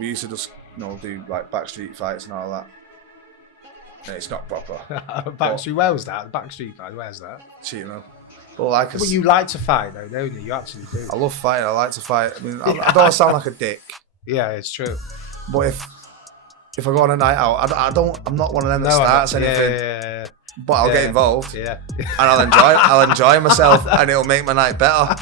we used to just, do like backstreet fights and all that. And it's not proper. Backstreet, where was that? The Backstreet fight, where's that? Cheating though. But But you like to fight though, don't you? You actually do. I love fighting. I like to fight. I mean, I don't sound like a dick. Yeah, it's true. But if I go on a night out, I'm not one of them that starts anything. Yeah. But I'll get involved. Yeah. And I'll enjoy myself, and it'll make my night better.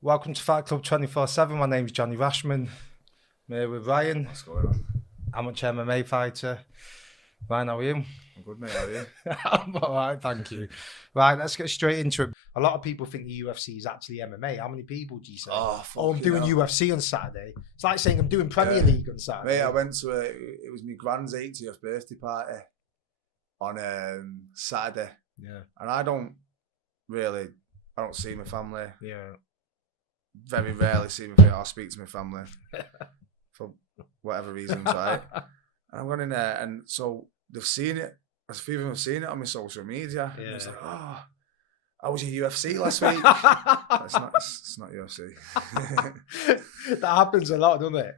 Welcome to Fight Club 24/7. My name's Johnny Rashman. I'm here with Ryan. What's going on? Amateur MMA fighter. Ryan, how are you? I'm good, mate. How are you? I'm all right, thank you. Right, let's get straight into it. A lot of people think the UFC is actually MMA. How many people do you say? I'm doing UFC on Saturday. It's like saying I'm doing Premier League on Saturday. Mate, I went to it was my grand's 80th birthday party on Saturday. Yeah. And I don't see my family. Yeah. Very rarely see my family or speak to my family for whatever reasons, right? And I'm going in there, and so they've seen it. A few of them have seen it on my social media. Yeah. And it's like, how was your UFC last week? It's not UFC. That happens a lot, doesn't it?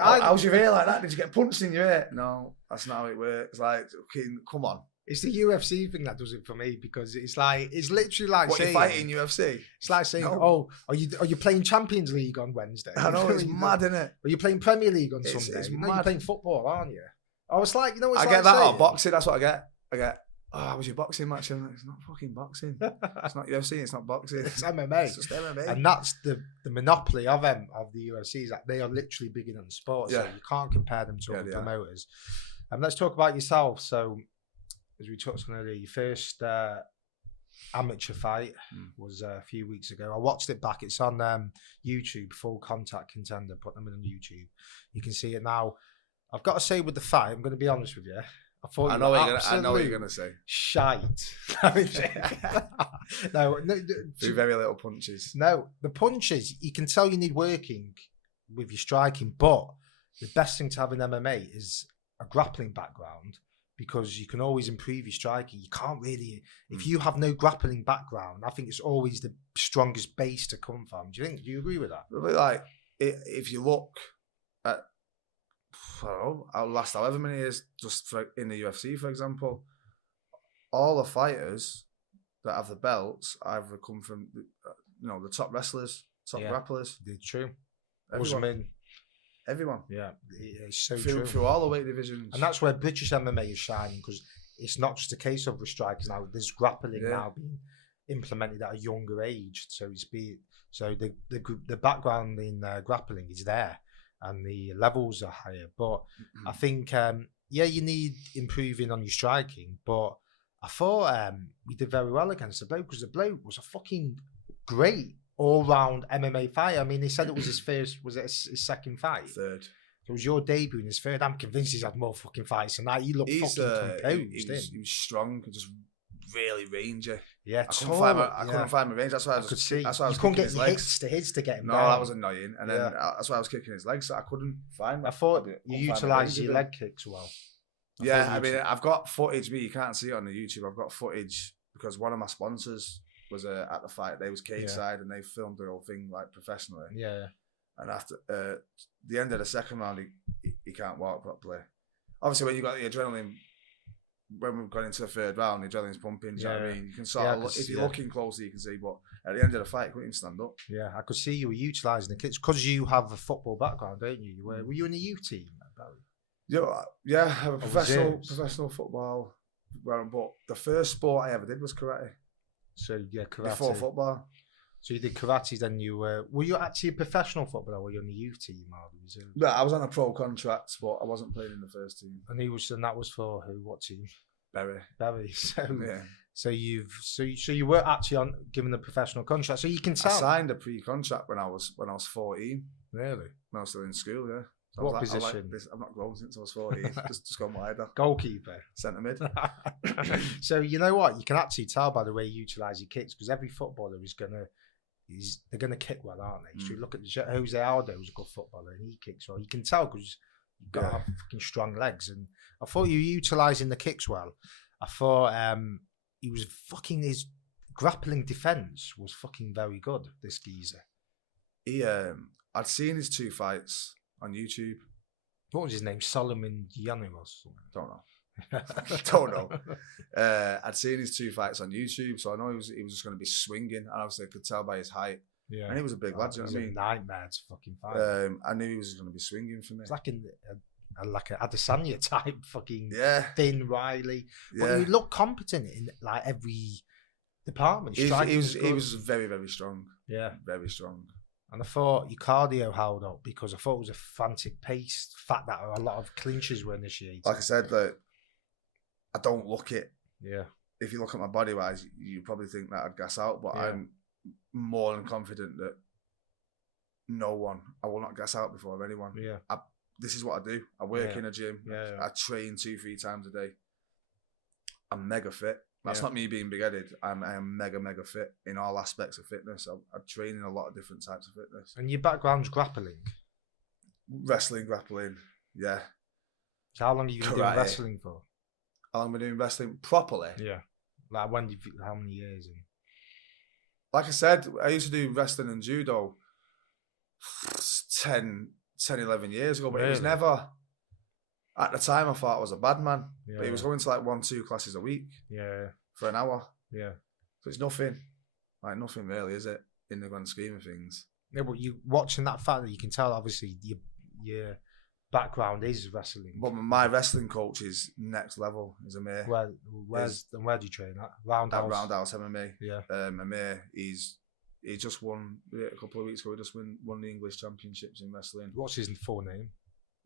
How was your ear like that? Did you get punched in your ear? No, that's not how it works. Like, okay, come on. It's the UFC thing that does it for me, because it's literally like what, saying, you're fighting UFC? It's like saying, are you playing Champions League on Wednesday? I know, it's mad, isn't it? Are you playing Premier League on Sunday? It's no, mad. you're playing football, aren't you? I was like, I get that or boxing. That's what I get. How was your boxing match? And it's not fucking boxing. It's not UFC. It's not boxing. It's MMA. It's just MMA. And that's the monopoly of the UFC, is that they are literally bigger than sport. So you can't compare them to other promoters. And let's talk about yourself. So, as we touched on earlier, your first amateur fight was a few weeks ago. I watched it back. It's on YouTube, Full Contact Contender. Put them in on YouTube. You can see it now. I've got to say, with the fight, I'm going to be honest with you. I know what you're going to say. Shite. No, do very little punches. No, the punches, you can tell you need working with your striking, but the best thing to have in MMA is a grappling background, because you can always improve your striking. You can't really, if you have no grappling background, I think it's always the strongest base to come from. Do you agree with that? Like, if you look at, I don't know, our last however many years, just in the UFC, for example, all the fighters that have the belts either come from, the top wrestlers, top grapplers. It's true. Everyone. Yeah, it's so true. Through all the weight divisions. And that's where British MMA is shining, because it's not just a case of the strikers now. There's grappling now being implemented at a younger age. So the background in grappling is there, and the levels are higher. But I think, you need improving on your striking. But I thought we did very well against the bloke, because the bloke was a fucking great all-round MMA fight. I mean, they said it was his first, was it his second fight? Third. So it was your debut in his third. I'm convinced he's had more fucking fights than that. He looked fucking composed. He was strong, just really rangy. Yeah, I couldn't find my range. That's why I could see. That's why I was couldn't kicking get his legs. hits to get him. No, down. that was annoying. And then that's why I was kicking his legs. So I couldn't find. I thought you utilised your leg kicks well. I mean, I've got footage. You can't see it on the YouTube. I've got footage because one of my sponsors was at the fight. They was cage side, and they filmed the whole thing like professionally. Yeah. And after the end of the second round, he can't walk properly. Obviously, when you got the adrenaline, when we've gone into the third round, the adrenaline's pumping. Do you know what I mean? You can sort of if you're looking closely, you can see. But at the end of the fight, he couldn't even stand up. Yeah, I could see you were utilising the kicks because you have a football background, don't you? Were you in the youth team, Barry? Yeah, I have a professional football. But the first sport I ever did was karate. So karate. Before football. So you did karate, then you were you actually a professional footballer, or were you on the youth team? No, I was on a pro contract, but I wasn't playing in the first team. And that was for who? What team? Berry. So you were actually given a professional contract. So you can tell. I signed a pre-contract when I was 14. Really? When I was still in school, yeah. So what position? I've not grown since I was 14. just gone wider. Goalkeeper. Centre mid. So you know what? You can actually tell by the way you utilise your kicks, because every footballer they're gonna kick well, aren't they? So you look at Jose Aldo, who's a good footballer, and he kicks well. You can tell because you've got to have fucking strong legs. And I thought you were utilising the kicks well. I thought he was fucking grappling defense was fucking very good. This geezer. He, I'd seen his 2 fights on YouTube. What was his name? Solomon Yanu or something. Don't know. Don't know. I'd seen his 2 fights on YouTube, so I know he was just going to be swinging, and obviously I could tell by his height. Yeah, and he was a big lad. Do you know what I mean? Nightmare to fucking fight. I knew he was going to be swinging for me. It's like like a Adesanya type, fucking thin, wily. Yeah. But he looked competent in like every department. He was very, very strong. Yeah, very strong. And I thought your cardio held up because I thought it was a frantic pace. The fact that a lot of clinches were initiated. Like I said, that I don't look it. Yeah. If you look at my body wise, you probably think that I'd gas out, but I'm more than confident that I will not gas out before anyone. Yeah. This is what I do. I work in a gym. Yeah. I train 2-3 times a day. I'm mega fit. That's not me being big-headed. I am mega, mega fit in all aspects of fitness. I train in a lot of different types of fitness. And your background's grappling? Wrestling, grappling, yeah. So how long have you been doing wrestling for? How long have I been doing wrestling properly? Yeah. Like how many years? Like I said, I used to do wrestling and judo 10, 11 years ago, but it was never... At the time, I thought I was a bad man, but he was going to like 1-2 classes a week for an hour. Yeah. So it's nothing. Like nothing really, is it? In the grand scheme of things. Yeah, but you watching that fight, you can tell obviously your background is wrestling. But my wrestling coach is next level. Is Amir. Where do you train at? Roundhouse. Roundhouse MMA. Yeah. Amir, he just won a couple of weeks ago. He just won the English championships in wrestling. What's his full name?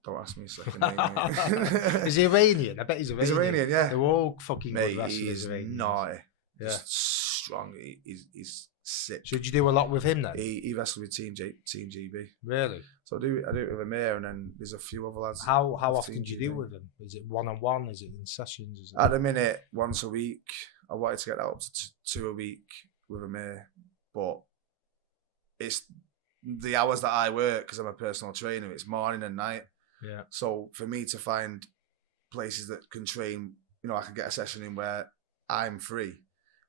Don't ask me his second name. Is he Iranian? I bet he's Iranian. He's Iranian, yeah. They're all fucking good wrestlers. He's naughty. Yeah. Just strong. He's sick. So did you do a lot with him then? He wrestled with Team GB. Really? So I do it with Amir, and then there's a few other lads. How often do you do with him? Is it one-on-one? Is it in sessions? At the minute, once a week. I wanted to get that up to 2 a week with Amir, but it's the hours that I work because I'm a personal trainer. It's morning and night. Yeah. So for me to find places that can train, I can get a session in where I'm free.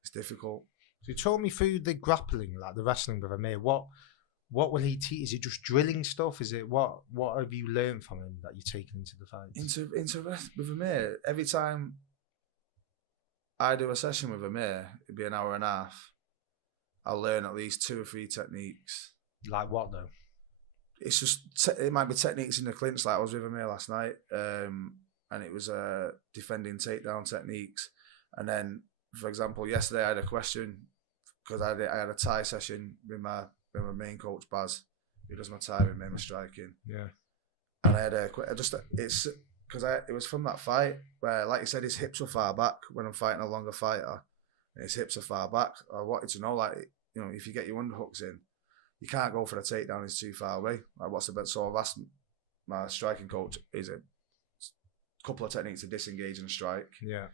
It's difficult. So you told me through the grappling, like the wrestling with Amir, what will he teach? Is it just drilling stuff? Is it what have you learned from him that you're taking into the fight? Into with Amir, every time I do a session with Amir, it'd be an hour and a half. I'll learn at least 2 or 3 techniques. Like what though? It's just it might be techniques in the clinch. Like I was with Amir last night, and it was defending takedown techniques. And then, for example, yesterday I had a question because I had a Thai session with my main coach Baz, who does my Thai with me, my striking. Yeah. And I had it's because it was from that fight where, like you said, his hips were far back when I'm fighting a longer fighter, and his hips are far back. I wanted to know, like, if you get your underhooks in, you can't go for the takedown, it's too far away. Like, what's the best? So I've asked my striking coach, is it a couple of techniques to disengage and strike? Yeah.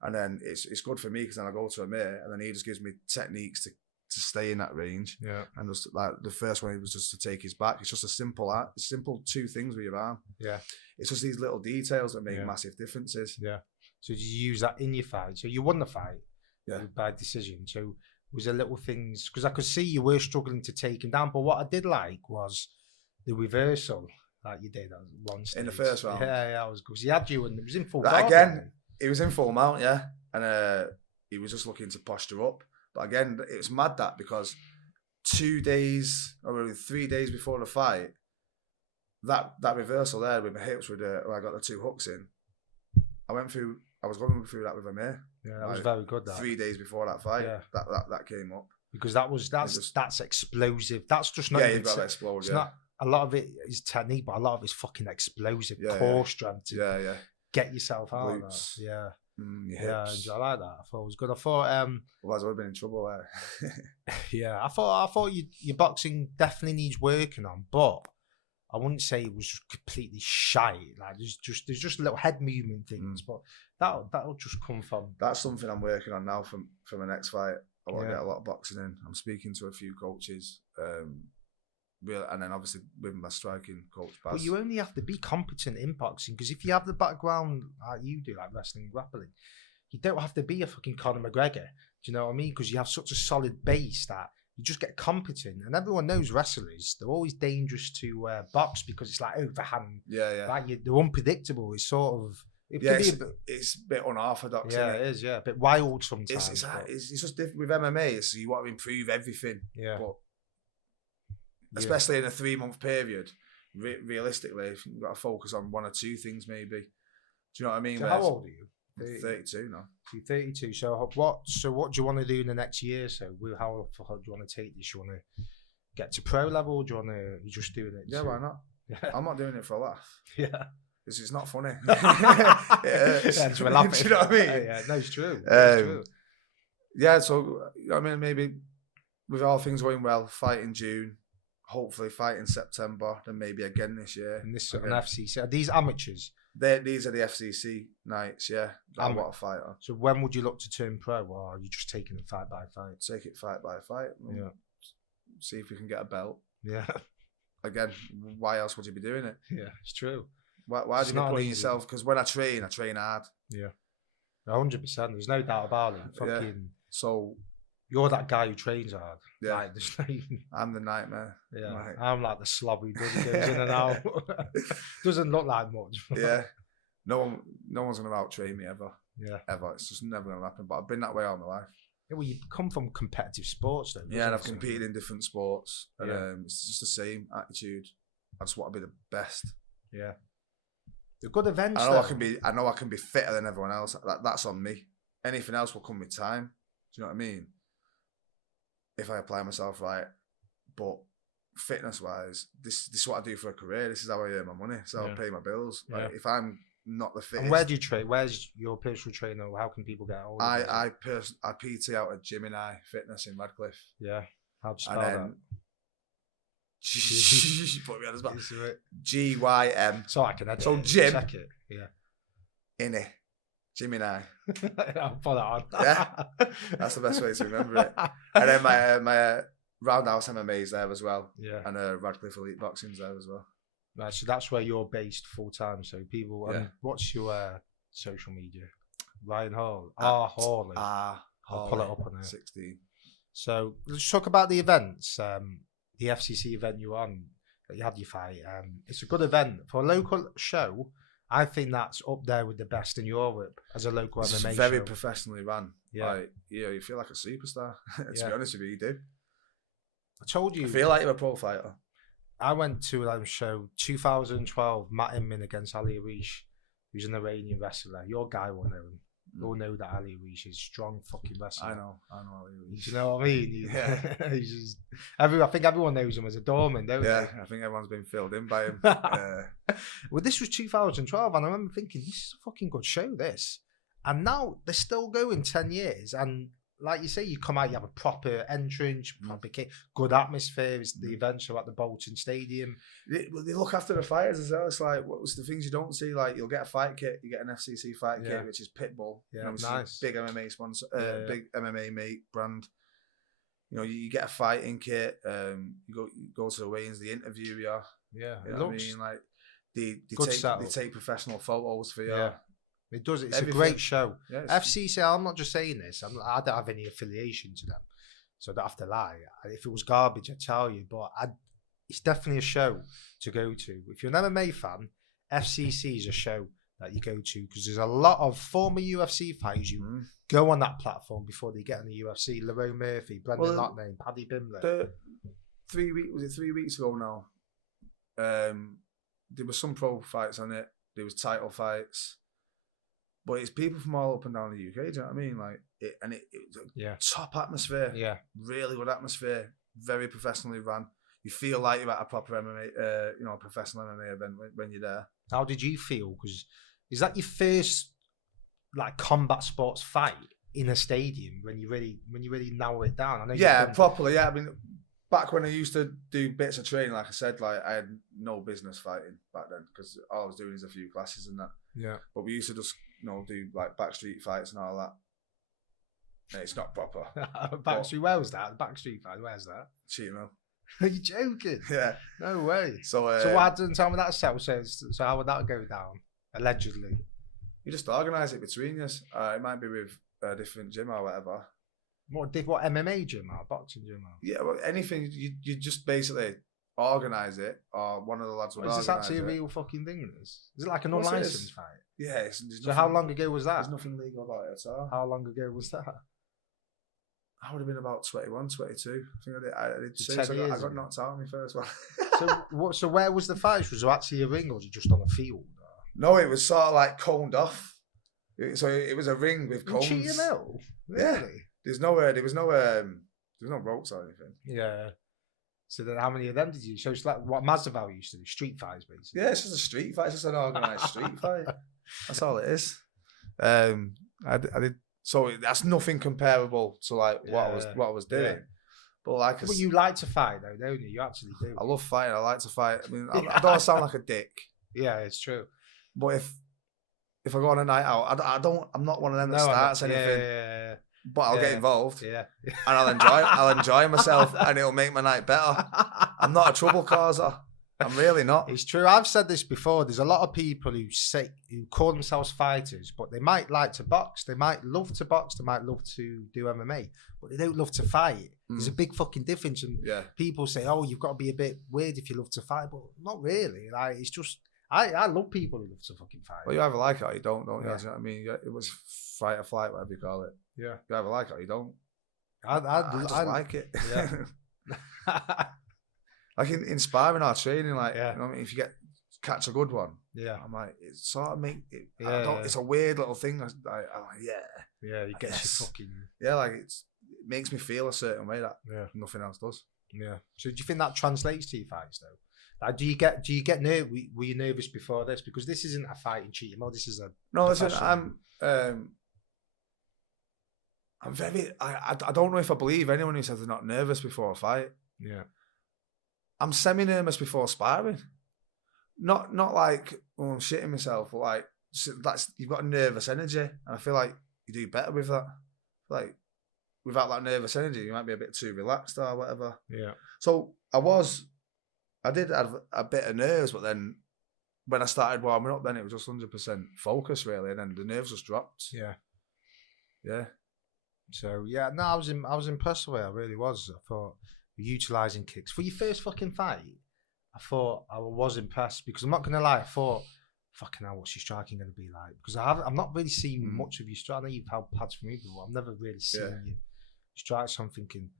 And then it's good for me because then I go to Amir and then he just gives me techniques to stay in that range. Yeah. And just like the first one was just to take his back. It's just a simple 2 things with your arm. Yeah. It's just these little details that make massive differences. Yeah. So did you use that in your fight? So you won the fight by decision. So was there little things, because I could see you were struggling to take him down, but what I did like was the reversal that you did at one stage. In the first round? Yeah, I was good. He had you and it was in full mount. Again, he was in full mount, yeah. And he was just looking to posture up. But again, it was mad that because 2 days or 3 days before the fight, that reversal there with my hips where I got the 2 hooks in, I was going through that with Amir. Yeah, that was very good. That 3 days before that fight, that came up because that's explosive. That's just not. Yeah, you've got to explode. It's not. A lot of it is technique, but a lot of it's fucking explosive core strength. To get yourself out. Of that. Yeah. I like that. I thought it was good. I thought. Otherwise, I would have been in trouble there. Yeah, I thought your boxing definitely needs working on, but I wouldn't say it was just completely shy. Like there's just little head movement things, but that'll just come from. That's something I'm working on now for my next fight. I want to get a lot of boxing in. I'm speaking to a few coaches, and then obviously with my striking coach. Baz. But you only have to be competent in boxing because if you have the background like you do, like wrestling and grappling, you don't have to be a fucking Conor McGregor Do you know what I mean? Because you have such a solid base that you just get competent, and everyone knows wrestlers. They're always dangerous to box because it's like overhand. Yeah. Like they're unpredictable. It's sort of It's a bit unorthodox. Yeah, isn't it is. Yeah, a bit wild sometimes. It's just different with MMA. So you want to improve everything. Yeah. But especially in a 3-month period, realistically, you've got to focus on 1 or 2 things maybe. Do you know what I mean? So how old are you? 32 now. You're 32. So what do you want to do in the next year? So how do you want to take this? You want to get to pro level? Do you want to? You're just doing it? Yeah, why not? Yeah. I'm not doing it for a laugh. Yeah. Because it's not funny. Hence we're laughing. Do you know what I mean? Yeah. No, it's true. It's true. Yeah. So I mean, maybe with all things going well, fight in June. Hopefully, fight in September. Then maybe again this year. And this an FCC. Are these amateurs? These are the FCC nights, yeah. That what a fighter. So when would you look to turn pro, or are you just taking it fight by fight? Take it fight by fight. Yeah. See if we can get a belt. Yeah. Again, why else would you be doing it? Yeah, it's true. Why do you be putting yourself? Because when I train hard. Yeah. 100%. There's no doubt about it. Fucking. Yeah. So. You're that guy who trains hard. Yeah. Like, there's no even... I'm the nightmare. Yeah. Like, I'm like the slob who goes in and out. Doesn't look like much. Yeah. No one's going to out-train me ever. Yeah. Ever. It's just never going to happen. But I've been that way all my life. Yeah, well, you come from competitive sports, though. Yeah, and I've competed in different sports. And yeah. It's just the same attitude. I just want to be the best. Yeah. The good events. I know I can be fitter than everyone else. That's on me. Anything else will come with time. Do you know what I mean? If I apply myself right, but fitness-wise, this is what I do for a career. This is how I earn my money. So I'll pay my bills. Yeah. Like, if I'm not the fittest. And where do you train? Where's your personal trainer? How can people get hold of you? I PT out at Gemini Fitness in Radcliffe. Yeah. How do you spell that? You put me on the spot. GYM. So I can edit. So Jim. Check it. Yeah. Innie. Gemini. I'll put that on. Yeah. That's the best way to remember it. And then my Roundhouse MMA is there as well. Yeah. And Radcliffe Elite Boxing's there as well. Right, so that's where you're based full time. So people, what's your social media? Ryan Hall. Hawley. I'll pull it up on it. 16. So let's talk about the events. The FCC event you're on, that you had your fight. It's a good event for a local show. I think that's up there with the best in Europe as a local MMA show. It's very professionally run. Yeah. Like, you feel like a superstar. To be honest with you do. I told you. I feel like you're a pro fighter. I went to a show 2012, Matt Inman against Ali Arish, who's an Iranian wrestler. Your guy will know him. You'll know that Ali Arish is a strong fucking wrestler. I know Ali Arish. Do you know what I mean? Yeah. He's just, I think everyone knows him as a doorman, don't they? Yeah, I think everyone's been filled in by him. Well, this was 2012, and I remember thinking, this is a fucking good show, this. And now they're still going 10 years, and like you say, you come out, you have a proper entrance, proper kit, good atmosphere. It's the event show at the Bolton Stadium. They look after the fighters as well. It's like, what's the things you don't see? Like, you'll get a fight kit, you get an FCC fight kit, which is Pitbull. Yeah, nice. Big MMA sponsor, big MMA mate brand. You know, you get a fighting kit. You go to the weigh-ins, they interview you. Yeah, you know what I mean? Like, they take professional photos for you. Yeah. It does. It's everything. A great show. Yeah, FCC, I'm not just saying this. I don't have any affiliation to them, so I don't have to lie. If it was garbage, I'd tell you. But it's definitely a show to go to. If you're an MMA fan, FCC is a show that you go to because there's a lot of former UFC fighters who go on that platform before they get in the UFC. Lerone Murphy, Brendan Loughnane, Paddy Bimler. 3 weeks ago now? There were some pro fights on it. There was title fights. But it's people from all up and down the UK, do you know what I mean? Like, it was a top atmosphere. Yeah. Really good atmosphere. Very professionally run. You feel like you're at a proper MMA, professional MMA event when you're there. How did you feel? Because is that your first, like, combat sports fight in a stadium when you really narrow it down? I know properly, yeah. I mean, back when I used to do bits of training, like I said, like I had no business fighting back then because all I was doing is a few classes and that. Yeah. But we used to just, do like backstreet fights and all that. No, it's not proper. Backstreet, where was that? Backstreet fight, where's that? Cheatham. Are you joking? Yeah. No way. So why didn't tell me that set? So how would that go down? Allegedly. You just organise it between us. It might be with a different gym or whatever. What MMA gym or boxing gym? Or? Yeah, well, anything. You just basically organise it, or one of the lads would Is organise this actually it. a real fucking thing? Is it like an Of course it unlicensed is. fight? Yeah. So how long ago was that? There's nothing legal about it at all. How long ago was that? I would have been about 21, 22. I think I did 10 so years I got ago. knocked out on my first one. So where was the fight? Was it actually a ring or was it just on a field? No, it was sort of like coned off. So it was a ring with cones. Cheating out? Yeah. Really? There was no ropes or anything. Yeah. So then how many of them did you? So it's like what Masvidal used to do, street fights basically. Yeah, it's just a street fight. It's just an organised street fight. That's all it is. I did. So that's nothing comparable to like what I was doing. Yeah. But like, But you like to fight though, don't you? You actually do. I love fighting. I like to fight. I mean, I don't sound like a dick. Yeah, it's true. But if I go on a night out, I'm not one of them that starts anything. Yeah. But I'll get involved. Yeah. And I'll enjoy myself, and it'll make my night better. I'm not a trouble causer. I'm really not. It's true. I've said this before. There's a lot of people who call themselves fighters, but they might like to box. They might love to box. They might love to do MMA, but they don't love to fight. There's a big fucking difference. And people say, "Oh, you've got to be a bit weird if you love to fight," but not really. Like it's just I love people who love to fucking fight. Well, you either like it or you don't you? Yeah. You know what I mean? It was fight or flight, whatever you call it. Yeah. You either like it or you don't. I just like it. Yeah. Like inspiring our training, like Yeah. you know what I mean? If you catch a good one, Yeah. I'm like, it sort of make it. Yeah. It's a weird little thing. I'm like, Yeah, you get Yes. your fucking like it makes me feel a certain way that nothing else does. yeah. So do you think that translates to your fights though? Like, do you get nervous? Were you nervous before this? Because this isn't a fighting cheating mode. This is a No, listen, professional- I'm very. I don't know if I believe anyone who says they're not nervous before a fight. Yeah. I'm semi-nervous before sparring. Not like I'm shitting myself, but like you've got a nervous energy, and I feel like you do better with that. Like without that nervous energy, you might be a bit too relaxed or whatever. Yeah. So I did have a bit of nerves, but then when I started warming up, then it was just 100% focus really, and then the nerves just dropped. Yeah. Yeah. So yeah, no, I was impressed with it. I really was. I thought utilising kicks for your first fucking fight. I thought I was impressed because I'm not gonna lie. I thought, fucking hell, what's your striking gonna be like? Because I'm not really seen much of your strike. I know you've held pads from me before. I've never really seen you strike. So I'm thinking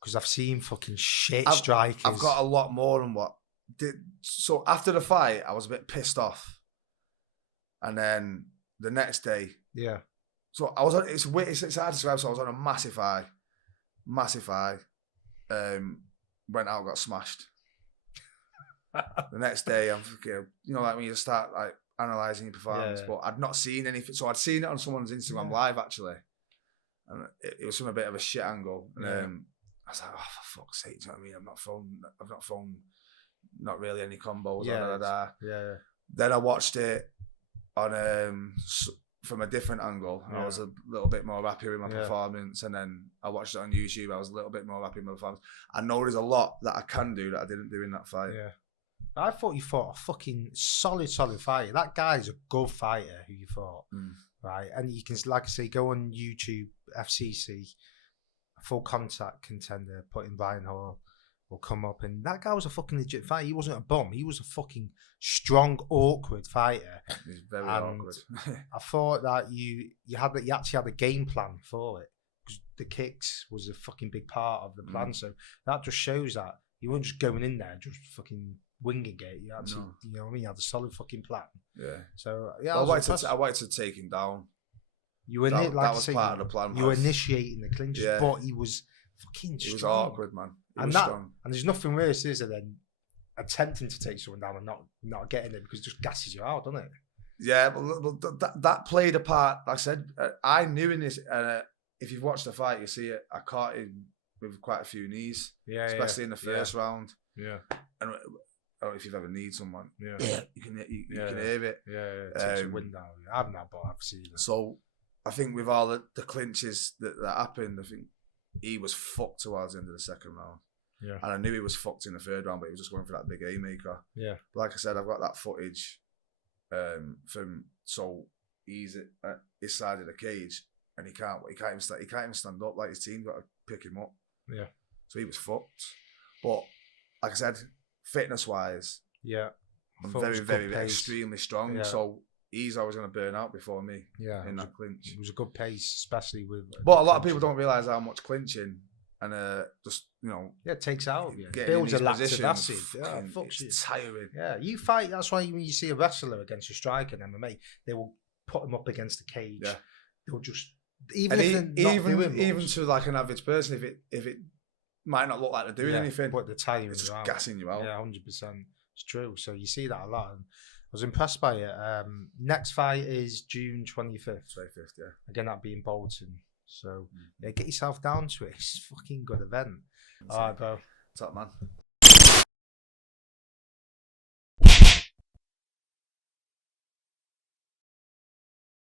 because I've seen fucking shit strikers. I've got a lot more than what did. So after the fight, I was a bit pissed off, and then the next day, yeah. So I was on. It's hard to describe. So I was on a massive high. Went out, got smashed. The next day, I'm fucking, like when you start like analysing your performance, but I'd not seen anything. So I'd seen it on someone's Instagram live actually, and it was from a bit of a shit angle. And I was like, oh for fuck's sake, do you know what I mean? I've not thrown, not really any combos. Yeah. Then I watched it on from a different angle, and I was a little bit more happy with my performance. And then I watched it on YouTube. I was a little bit more happy with my performance. I know there's a lot that I can do that I didn't do in that fight. Yeah, I thought you fought a fucking solid fighter. That guy's a good fighter who you fought, right? And you can, like I say, go on YouTube, FCC, full contact contender, put in Brian Hall, will come up, and that guy was a fucking legit fighter. He wasn't a bum. He was a fucking strong, awkward fighter. He's very awkward. I thought that you actually had a game plan for it, because the kicks was a fucking big part of the plan. So that just shows that you weren't just going in there just fucking winging it. You actually, you know what I mean? You had a solid fucking plan. Yeah. So yeah, I wanted to take him down. You were that was part of the plan. You were initiating the clinches, but he was fucking strong. He was awkward, man. And there's nothing worse, is there, than attempting to take someone down and not getting it, because it just gasses you out, doesn't it? Yeah, but that played a part. Like I said, I knew in this. If you've watched the fight, you see it. I caught him with quite a few knees, especially in the first round. Yeah. And I don't know if you've ever kneed someone. Yeah. You can hear it. Yeah. It takes a wind out. I haven't had, but I've seen it. So I think with all the clinches that happened, I think he was fucked towards the end of the second round. Yeah. And I knew he was fucked in the third round, but he was just going for that big haymaker. Yeah. But like I said, I've got that footage from his side of the cage, and he can't even stand up. Like his team got to pick him up. Yeah. So he was fucked. But like I said, fitness wise, yeah, I'm Thought it was very, good very pace. extremely strong. Yeah. So he's always going to burn out before me. Yeah, in that clinch. It was a good pace, especially with. But a lot of people don't realise how much clinching and just it takes out of you. It getting in builds a these lactic positions, acid. Yeah, fucking- fucks you. it's tiring. Yeah, you fight. That's why when you see a wrestler against a striker in MMA, they will put him up against the cage. Yeah. They'll just even And if they're not doing even much, to like an average person, if it might not look like they're doing anything, but they're tiring it's you just out. gassing you out. Yeah, 100%. It's true. So you see that a lot. And I was impressed by it. Next fight is June 25th. 25th, yeah. Again, that'll be in Bolton. So yeah, get yourself down to it. It's a fucking good event. That's All it. right, bro. Top man.